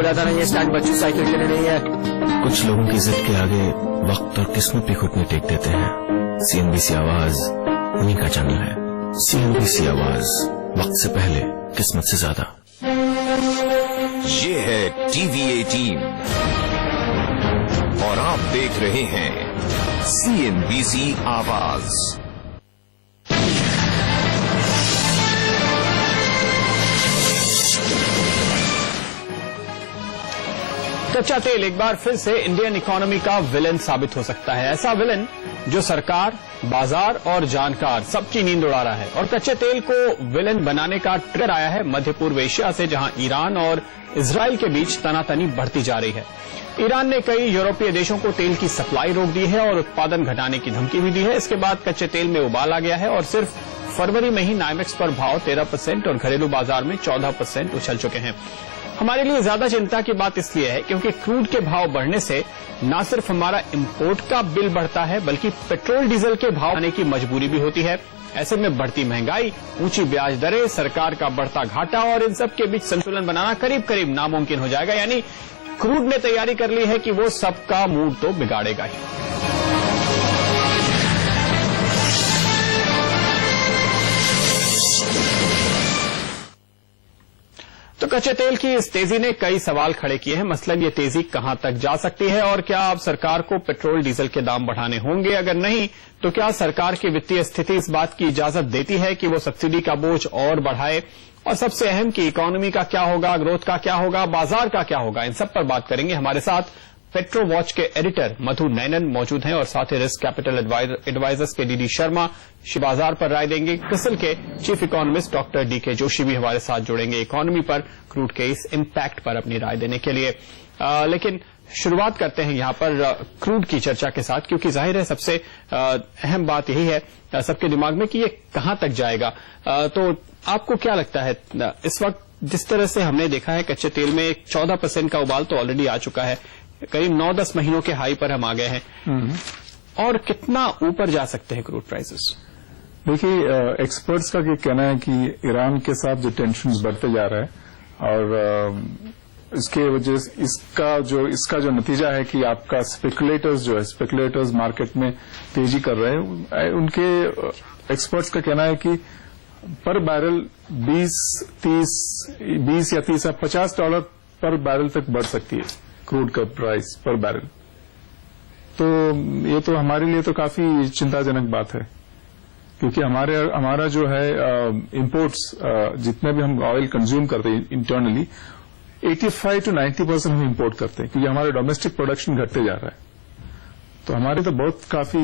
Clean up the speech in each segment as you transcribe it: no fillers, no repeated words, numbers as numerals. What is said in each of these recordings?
बोल रहा था ना, ये स्टैंड बच्चों साइकिल के लिए नहीं है। कुछ लोगों की जिद के आगे वक्त और किस्मत भी खुद में टेक देते हैं। सीएनबीसी आवाज उन्हीं का चैनल है। सीएनबीसी आवाज, वक्त से पहले, किस्मत से ज्यादा। ये है टीवी 18 और आप देख रहे हैं सीएनबीसी आवाज। कच्चा तेल एक बार फिर से इंडियन इकोनॉमी का विलेन साबित हो सकता है। ऐसा विलेन जो सरकार, बाजार और जानकार सबकी नींद उड़ा रहा है। और कच्चे तेल को विलेन बनाने का ट्रिगर आया है मध्य पूर्व एशिया से, जहां ईरान और इजराइल के बीच तनातनी बढ़ती जा रही है। ईरान ने कई यूरोपीय देशों को तेल की सप्लाई रोक दी है और उत्पादन घटाने की धमकी भी दी है। इसके बाद कच्चे तेल में उबाल आ गया है और सिर्फ फरवरी में ही नाइमेक्स पर भाव 13% और घरेलू बाजार में 14% उछल चुके हैं। हमारे लिए ज्यादा चिंता की बात इसलिए है क्योंकि क्रूड के भाव बढ़ने से न सिर्फ हमारा इंपोर्ट का बिल बढ़ता है, बल्कि पेट्रोल डीजल के भाव आने की मजबूरी भी होती है। ऐसे में बढ़ती महंगाई, ऊंची ब्याज दरें, सरकार का बढ़ता घाटा और इन सब के बीच संतुलन बनाना करीब करीब नामुमकिन हो जाएगा। यानी क्रूड ने तैयारी कर ली है कि वो सबका मूड तो बिगाड़ेगा ही। तो कच्चे तेल की इस तेजी ने कई सवाल खड़े किए हैं। मसलन ये तेजी कहां तक जा सकती है और क्या अब सरकार को पेट्रोल डीजल के दाम बढ़ाने होंगे? अगर नहीं तो क्या सरकार की वित्तीय स्थिति इस बात की इजाजत देती है कि वो सब्सिडी का बोझ और बढ़ाए? और सबसे अहम कि इकोनॉमी का क्या होगा, ग्रोथ का क्या होगा, बाजार का क्या होगा? इन सब पर बात करेंगे। हमारे साथ पेट्रो वॉच के एडिटर मधु नैनन मौजूद हैं और साथ ही रिस्क कैपिटल एडवाइजर्स के डीडी शर्मा बाजार पर राय देंगे। क्रिसिल के chief economist doctor DK Joshi भी हमारे साथ जुड़ेंगे इकोनॉमी पर क्रूड के इस इम्पैक्ट पर अपनी राय देने के लिए। लेकिन शुरुआत करते हैं यहां पर क्रूड की चर्चा के साथ, क्योंकि जाहिर है सबसे अहम बात यही है सबके दिमाग में कि ये कहां तक जाएगा। तो आपको क्या लगता है, इस वक्त जिस तरह से हमने देखा है कच्चे तेल में 14% का उबाल तो ऑलरेडी आ चुका है, करीब 9-10 महीनों के हाई पर हम आ गए हैं, और कितना ऊपर जा सकते हैं क्रूड प्राइसेस? देखिए, एक्सपर्ट्स का ये कहना है कि ईरान के साथ जो टेंशन बढ़ते जा रहा है और इसके वजह से इसका जो नतीजा है कि आपका स्पेकुलेटर्स मार्केट में तेजी कर रहे हैं। उनके एक्सपर्ट्स का कहना है कि पर बैरल 20 या 50 डॉलर पर बैरल तक बढ़ सकती है क्रूड का प्राइस पर बैरल। तो ये तो हमारे लिए तो काफी चिंताजनक बात है, क्योंकि हमारा जो है इंपोर्ट्स, जितने भी हम ऑयल कंज्यूम करते हैं इंटरनली, 85 to 90% हम इंपोर्ट करते हैं, क्योंकि हमारा डोमेस्टिक प्रोडक्शन घटते जा रहा है। तो हमारे तो बहुत काफी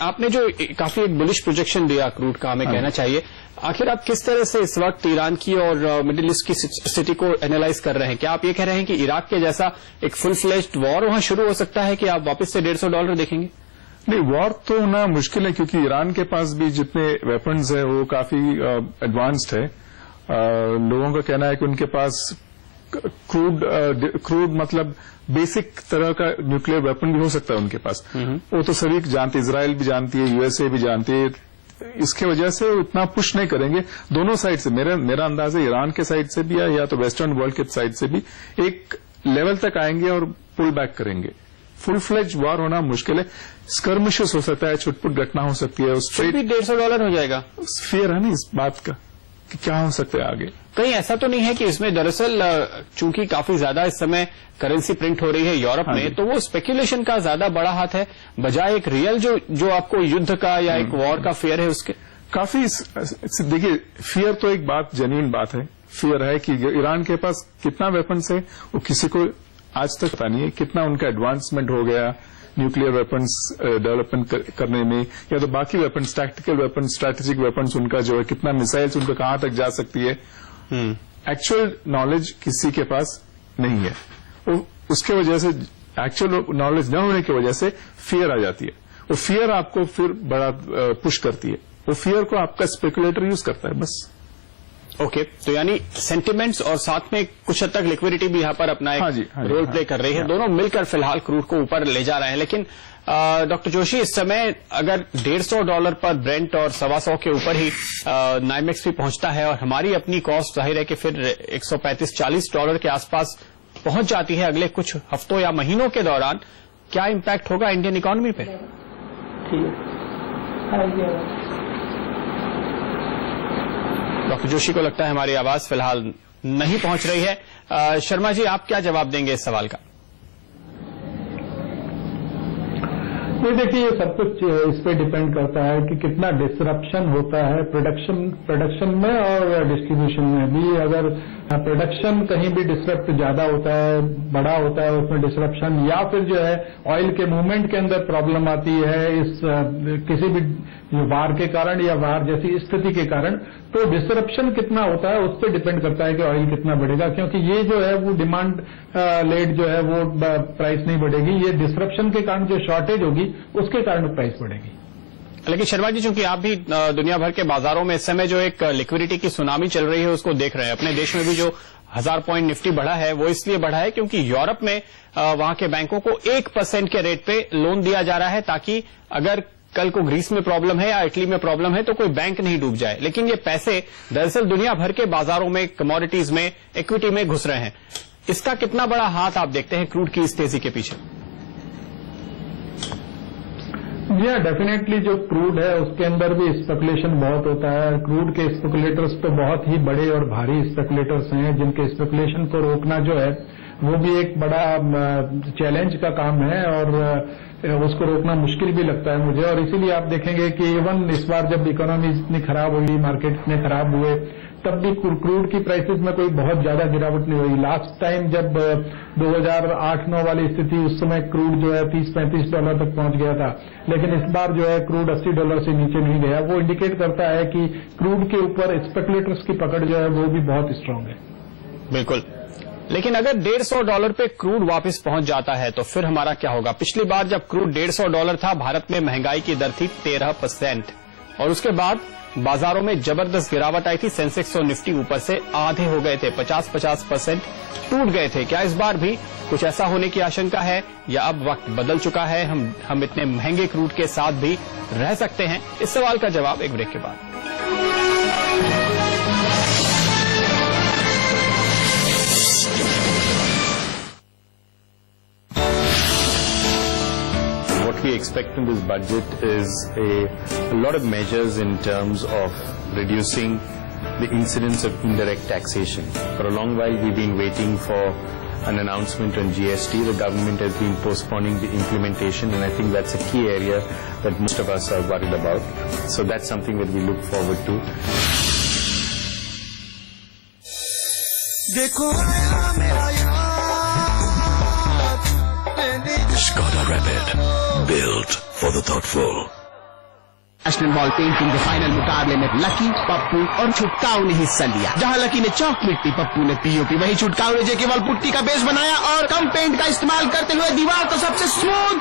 आपने जो काफी एक बुलिश प्रोजेक्शन दिया क्रूड का, हमें कहना चाहिए, आखिर आप किस तरह से इस वक्त ईरान की और मिडिल ईस्ट की स्थिति को एनालाइज कर रहे हैं? क्या आप ये कह रहे हैं कि इराक के जैसा एक फुल फ्लेज्ड वॉर वहां शुरू हो सकता है कि आप वापस से $150 देखेंगे? नहीं, वॉर तो होना मुश्किल है, क्योंकि ईरान के पास भी जितने वेपन्स है वो काफी एडवांस्ड है। लोगों का कहना है कि उनके पास क्रूड मतलब बेसिक तरह का न्यूक्लियर वेपन भी हो सकता है उनके पास। वो तो सभी जानते, इजराइल भी जानती है, यूएसए भी जानती है। इसके वजह से वो इतना पुश नहीं करेंगे दोनों साइड से। मेरा अंदाज है ईरान के साइड से भी या तो वेस्टर्न वर्ल्ड के साइड से भी एक लेवल तक आएंगे और पुल बैक करेंगे। फुल फ्लेज वॉर होना मुश्किल है। स्कर्मिशेस हो सकता है, छुटपुट घटना हो सकती है। फिर भी $150 हो जाएगा। फियर है ना इस बात का कि क्या हो सकता है आगे। कहीं ऐसा तो नहीं है कि इसमें दरअसल चूंकि काफी ज्यादा इस समय करेंसी प्रिंट हो रही है यूरोप में, तो वो स्पेकुलेशन का ज्यादा बड़ा हाथ है बजाय एक रियल जो आपको युद्ध का या एक वॉर का फियर है उसके? काफी देखिए, फियर तो एक बात जेन्युइन बात है। फियर है कि ईरान के पास कितना वेपन्स है वो किसी को आज तक पता नहीं है। कितना उनका एडवांसमेंट हो गया न्यूक्लियर वेपन्स डेवलपमेंट करने में, या तो बाकी weapons, tactical weapons, strategic weapons उनका जो है, कितना मिसाइल्स उनका कहां तक जा सकती है। एक्चुअल नॉलेज किसी के पास नहीं है। उसके वजह से, एक्चुअल नॉलेज न होने की वजह से फियर आ जाती है। वो फियर आपको फिर बड़ा पुश करती है। वो फियर को आपका स्पेकुलेटर यूज करता है बस। ओके, तो यानी सेंटिमेंट्स और साथ में कुछ हद तक लिक्विडिटी भी यहां पर अपना एक रोल प्ले कर रही है। दोनों मिलकर फिलहाल क्रूड को ऊपर ले जा रहे हैं। लेकिन डॉक्टर जोशी, इस समय अगर $150 पर ब्रेंट और $125 के ऊपर ही नाइमेक्स भी पहुंचता है और हमारी अपनी कॉस्ट जाहिर है कि फिर $135-40 के आसपास पहुंच जाती है अगले कुछ हफ्तों या महीनों के दौरान, क्या इंपैक्ट होगा इंडियन इकोनॉमी पे? डॉक्टर जोशी को लगता है हमारी आवाज फिलहाल नहीं पहुंच रही है। शर्मा जी, आप क्या जवाब देंगे इस सवाल का? देखिए, ये सब कुछ इस पे डिपेंड करता है कि कितना डिसरप्शन होता है प्रोडक्शन में और डिस्ट्रीब्यूशन में भी। अगर प्रोडक्शन कहीं भी डिसरप्ट ज्यादा होता है, बड़ा होता है, उसमें डिसरप्शन, या फिर जो है ऑयल के मूवमेंट के अंदर प्रॉब्लम आती है इस किसी भी वार के कारण या वार जैसी स्थिति के कारण, तो डिसरप्शन कितना होता है उस पर डिपेंड करता है कि ऑयल कितना बढ़ेगा। क्योंकि ये जो है वो डिमांड लेड जो है वो प्राइस नहीं बढ़ेगी, ये डिसरप्शन के कारण जो शॉर्टेज होगी उसके कारण प्राइस बढ़ेगी। लेकिन शर्मा जी, चूंकि आप भी दुनिया भर के बाजारों में इस समय जो एक लिक्विडिटी की सुनामी चल रही है उसको देख रहे हैं, अपने देश में भी जो 1000 पॉइंट निफ्टी बढ़ा है वो इसलिए बढ़ा है क्योंकि यूरोप में वहां के बैंकों को 1% के रेट पे लोन दिया जा रहा है, ताकि अगर कल को ग्रीस में प्रॉब्लम है या इटली में प्रॉब्लम है तो कोई बैंक नहीं डूब जाए। लेकिन ये पैसे दरअसल दुनिया भर के बाजारों में, कमोडिटीज में, इक्विटी में घुस रहे हैं। इसका कितना बड़ा हाथ आप देखते हैं क्रूड की इस तेजी के पीछे? डेफिनेटली जो क्रूड है उसके अंदर भी स्पेकुलेशन बहुत होता है। क्रूड के स्पेकुलेटर्स तो बहुत ही बड़े और भारी स्पेकुलेटर्स हैं, जिनके स्पेकुलेशन को रोकना जो है वो भी एक बड़ा चैलेंज का काम है और उसको रोकना मुश्किल भी लगता है मुझे। और इसीलिए आप देखेंगे कि इवन इस बार जब इकोनॉमी इतनी खराब हुई, मार्केट इतने खराब हुए, तब भी क्रूड की प्राइसेस में कोई बहुत ज्यादा गिरावट नहीं हुई। लास्ट टाइम जब 2008-9 वाली स्थिति, उस समय क्रूड जो है $30-35 तक पहुंच गया था, लेकिन इस बार जो है क्रूड $80 से नीचे नहीं गया। वो इंडिकेट करता है कि क्रूड के ऊपर स्पेकुलेटर्स की पकड़ जो है वो भी बहुत स्ट्रांग है। बिल्कुल, लेकिन अगर $150 पे क्रूड वापस पहुंच जाता है तो फिर हमारा क्या होगा? पिछली बार जब क्रूड $150 था, भारत में महंगाई की दर थी 13% और उसके बाद बाजारों में जबरदस्त गिरावट आई थी। सेंसेक्स और निफ्टी ऊपर से आधे हो गए थे, 50% टूट गए थे। क्या इस बार भी कुछ ऐसा होने की आशंका है या अब वक्त बदल चुका है, हम इतने महंगे क्रूड के साथ भी रह सकते हैं? इस सवाल का जवाब एक ब्रेक के बाद। What we expect in this budget is a lot of measures in terms of reducing the incidence of indirect taxation. For a long while we've been waiting for an announcement on GST. The government has been postponing the implementation, and I think that's a key area that most of us are worried about. So that's something that we look forward to. Skoda Rapid, built for the thoughtful. National ball painting के final मुकाबले में lucky, Pappu और छुटकाऊ ने हिस्सा लिया। जहां lucky ने चौक मिट्टी, पप्पू ने पीओपी, वहीं छुटकाऊ ने केवल पुट्टी का बेस बनाया और कम पेंट का इस्तेमाल करते हुए दीवार को सबसे स्मूथ